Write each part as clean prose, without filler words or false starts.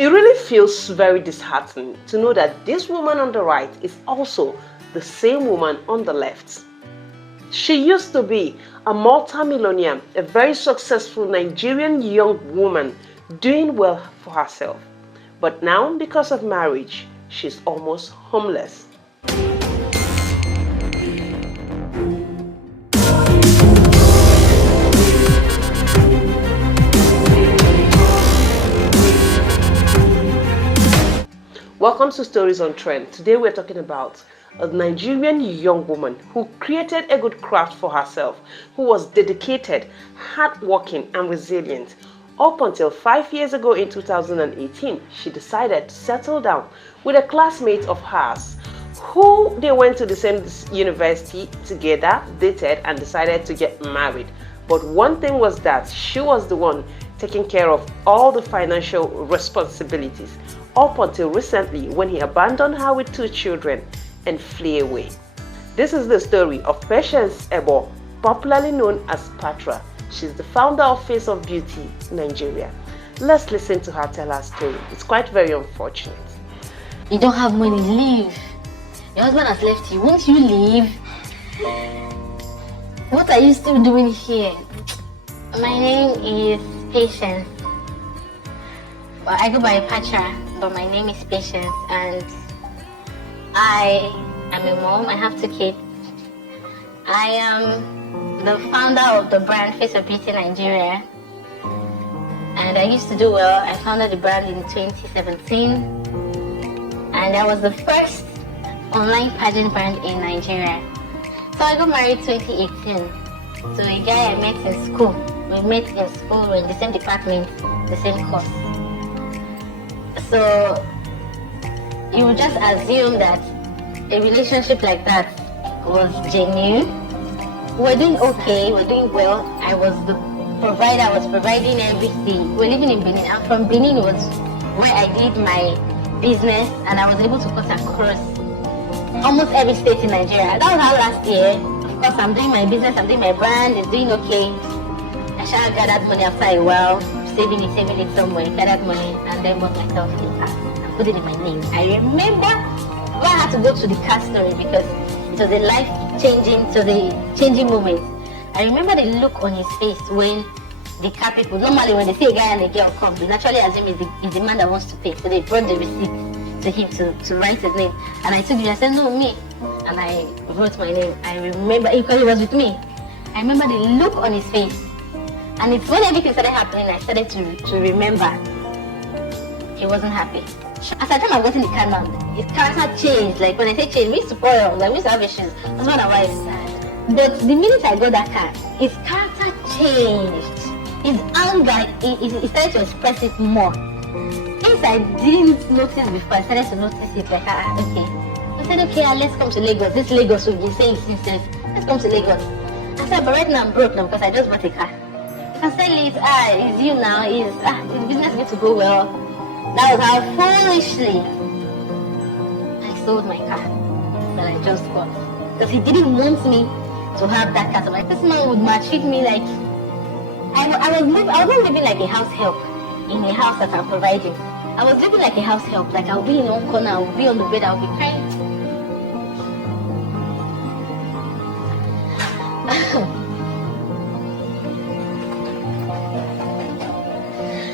It really feels very disheartening to know that this woman on the right is also the same woman on the left. She used to be a multi-millionaire, a very successful Nigerian young woman doing well for herself. But now, because of marriage, she's almost homeless. Welcome to Stories on Trend. Today we're talking about a Nigerian young woman who created a good craft for herself, who was dedicated, hardworking, and resilient. Up until 5 years ago in 2018, she decided to settle down with a classmate of hers who they went to the same university together, dated, and decided to get married. But one thing was that she was the one taking care of all the financial responsibilities up until recently when he abandoned her with 2 children and flew away. This is the story of Patience Ebo, popularly known as Patra. She's the founder of Face of Beauty Nigeria. Let's listen to her tell her story. It's quite very unfortunate. You don't have money, leave. Your husband has left you. Won't you leave? What are you still doing here? My name is Patience. Well, I go by Patra, but my name is Patience, and I am a mom. I have 2 kids. I am the founder of the brand Face of Beauty Nigeria, and I used to do well. I founded the brand in 2017, and I was the first online pageant brand in Nigeria. So I got married 2018 to a guy I met in school. We met in school, we were in the same department, the same course. So you would just assume that a relationship like that was genuine. We were doing okay, we were doing well. I was the provider, I was providing everything. We were living in Benin, and from Benin was where I did my business, and I was able to cut across almost every state in Nigeria. That was how last year, of course, I'm doing my business, I'm doing my brand, it's doing okay. I shall gathered money after a while, saving it somewhere, gathered money, and then bought myself a car and put it in my name. I remember when I had to go to the car story because it was a life-changing, so the changing moment. I remember the look on his face when the car people, normally when they see a guy and a girl come, they naturally assume it's the man that wants to pay. So they brought the receipt to him to write his name. And I took it, I said, no, me. And I wrote my name. I remember, because he was with me. I remember the look on his face. And it's when everything started happening, I started to remember he wasn't happy. As I time I got in the car now, his character changed. Like when I say change, we used to quarrel, like we used to have issues. Husband and wife. But the minute I got that car, his character changed. His anger, he started to express it more. Things I didn't notice before, I started to notice it. Like, okay. I said, okay, let's come to Lagos. This Lagos we've been saying since then. Let's come to Lagos. I said, but right now I'm broke now because I just bought a car. I said, it's you now, his business going to go well. That was how foolishly I sold my car that I just got. Because he didn't want me to have that car. So like, this man would maltreat me like, I was not living like a house help in a house that I'm providing. I was living like a house help, like I'll be in one corner, I'll be on the bed, I'll be crying.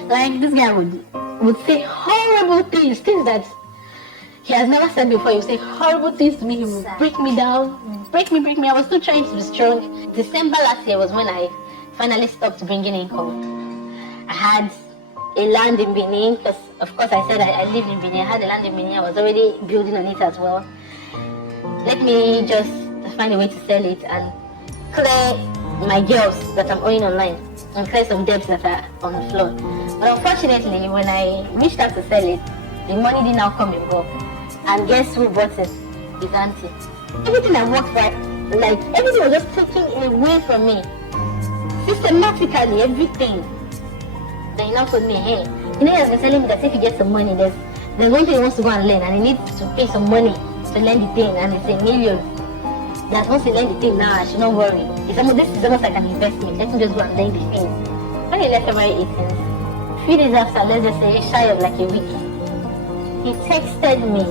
Like this guy would say horrible things that he has never said before. He would say horrible things to me. He would break me down, break me. I was still trying to be strong. December last year was when I finally stopped bringing income. I had a land in Benin, because of course I said I lived in Benin. I had a land in Benin. I was already building on it as well. Let me just find a way to sell it and clear my girls that I'm owing online and clear some debts that are on the floor. But unfortunately, when I reached out to sell it, the money did not come involved. And guess who bought it? His auntie. Everything I worked for, like everything was just taken away from me. Systematically, everything. They now told me, hey, he has been telling me that if he gets some money, there's one thing he wants to go and learn, and he needs to pay some money to learn the thing, and it's $1 million. That once he learn the thing now, I should not worry. This is almost like an investment. Let him just go and learn the thing. When he left February 18th, few days after, let's just say shy of like a week, he texted me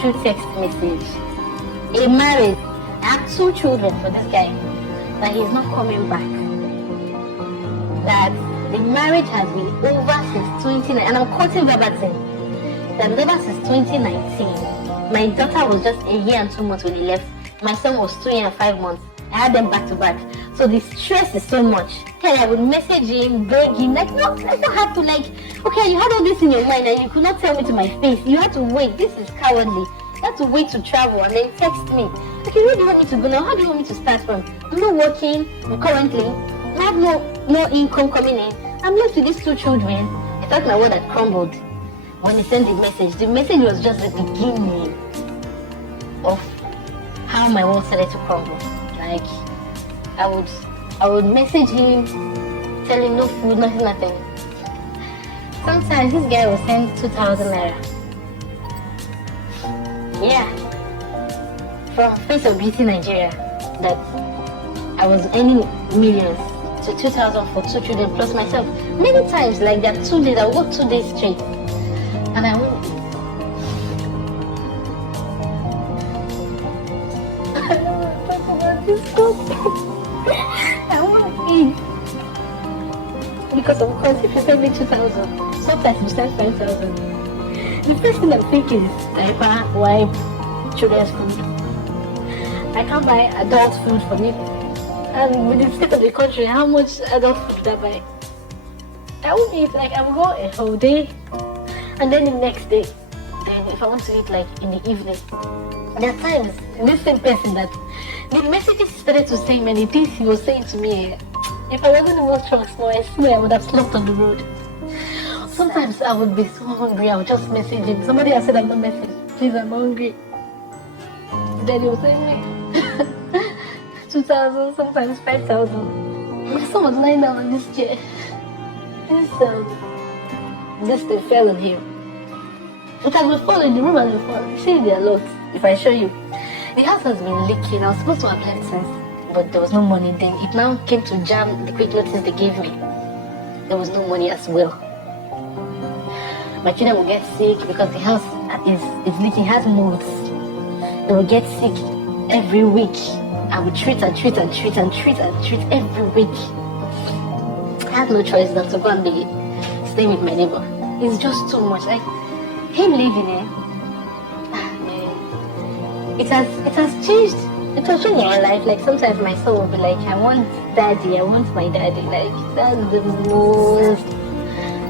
through text message. He married. I have 2 children for this guy. That he's not coming back. That the marriage has been over since 2019, and I'm quoting verbatim. That ever since 2019. My daughter was just a year and 2 months when he left. My son was 2 years and 5 months. I had them back to back. So the stress is so much. Okay, I would message him, beg him, like, no, I don't have to, like, okay, you had all this in your mind and you could not tell me to my face. You had to wait. This is cowardly. You had to wait to travel and then text me. Okay, where do you want me to go now? How do you want me to start from? I'm not working currently. I have no income coming in. I'm left with these 2 children. I thought my world had crumbled when he sent the message. The message was just the beginning of how my world started to crumble. Like, I would message him, tell him no food, nothing. Sometimes this guy will send 2,000 naira. Yeah. From Face of Beauty Nigeria, that I was earning millions, to 2,000 for 2 children plus myself. Many times, like that 2 days, I worked 2 days straight. And I won't. I won't eat. Because of course, if you send me 2,000, sometimes you send 5,000. The first thing I'm thinking is diaper, wipe, children's food. I can't buy adult food for me. And with the state of the country, how much adult food do I buy? I won't eat, like I will go a whole day, and then the next day, then if I want to eat like in the evening. There are times, this same person that the messages he started to say many things he was saying to me. If I wasn't even strong, I swear I would have slept on the road. Sometimes I would be so hungry, I would just message him. Somebody has said I'm not messaging, please, I'm hungry. Then he was saying me 2,000, sometimes 5,000. My son was lying down on this chair. This thing fell on him. It has been falling, the room has been falling. See the alert, if I show you. The house has been leaking. I was supposed to have left since, but there was no money then. It now came to jam the quick notice they gave me. There was no money as well. My children will get sick because the house is leaking, it has molds. They will get sick every week. I would treat every week. I had no choice than to go and be staying with my neighbor. It's just too much. Like him living here, it has changed. It has changed my life. Like sometimes my soul will be like, I want daddy, I want my daddy. Like that's the most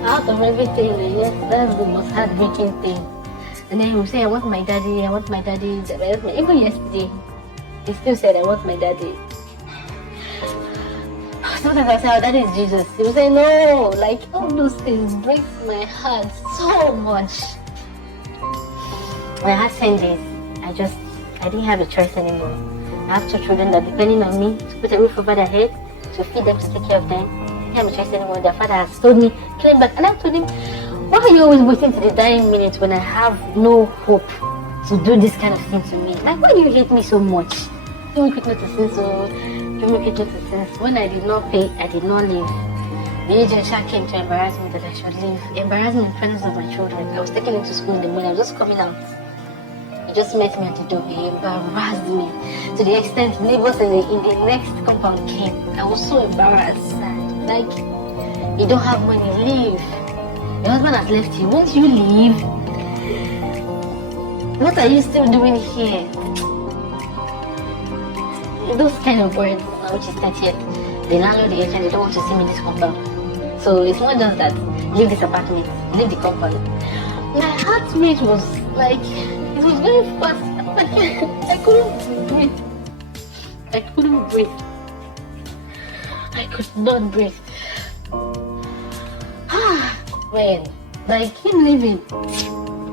out of everything. Yes, that's the most heartbreaking thing. And then he will say, I want my daddy, I want my daddy. Even yesterday, he still said, I want my daddy. Sometimes I say, oh, daddy is Jesus. He will say, no, like all those things breaks my heart so much. When I had 10 days, I didn't have a choice anymore. I have 2 children that are depending on me to put a roof over their head, to feed them, to take care of them. I didn't have a choice anymore. Their father has told me, claim back. And I told him, why are you always waiting to the dying minute when I have no hope to do this kind of thing to me? Like, why do you hate me so much? Give me quick notices, When I did not pay, I did not leave. The agent came to embarrass me that I should leave. Embarrass me in presence of my children. I was taken into school in the morning. I was just coming out. He just met me at the door. He embarrassed me to the extent neighbors in the next compound came. I was so embarrassed. Like, you don't have money, leave. Your husband has left you. Won't you leave? What are you still doing here? Those kind of words, which is 30th. The landlord, the agent, they don't want to see me in this compound. So it's not just that, leave this apartment, leave the compound. My heart rate was like, it was very fast. I couldn't breathe. I could not breathe. Man, like him leaving.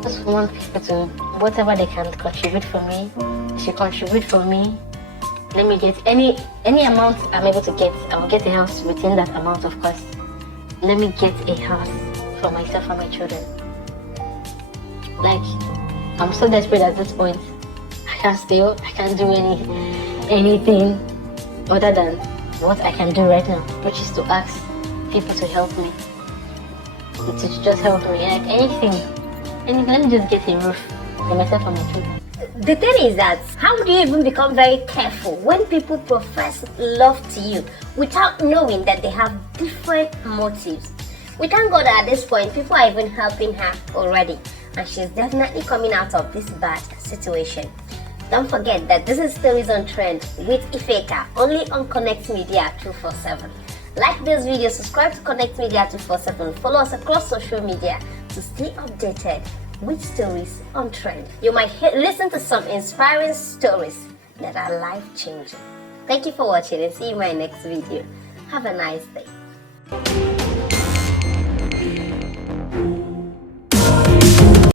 Just want people to, whatever they can contribute for me, they should contribute for me. Let me get any amount I'm able to get. I will get a house within that amount, of course. Let me get a house for myself and my children. Like, I'm so desperate at this point. I can't do anything other than what I can do right now, which is to ask people to help me. hospital to just help me, like anything. And let me just get a roof for myself and my children. The thing is that how do you even become very careful when people profess love to you without knowing that they have different motives? We thank God that at this point people are even helping her already, and she's definitely coming out of this bad situation. Don't forget that this is Stories on Trend with Ifeka, only on Connect Media 247. Like this video, subscribe to Connect Media 247, follow us across social media to stay updated with Stories on Trend. You might listen to some inspiring stories that are life-changing. Thank you for watching and see you in my next video. Have a nice day.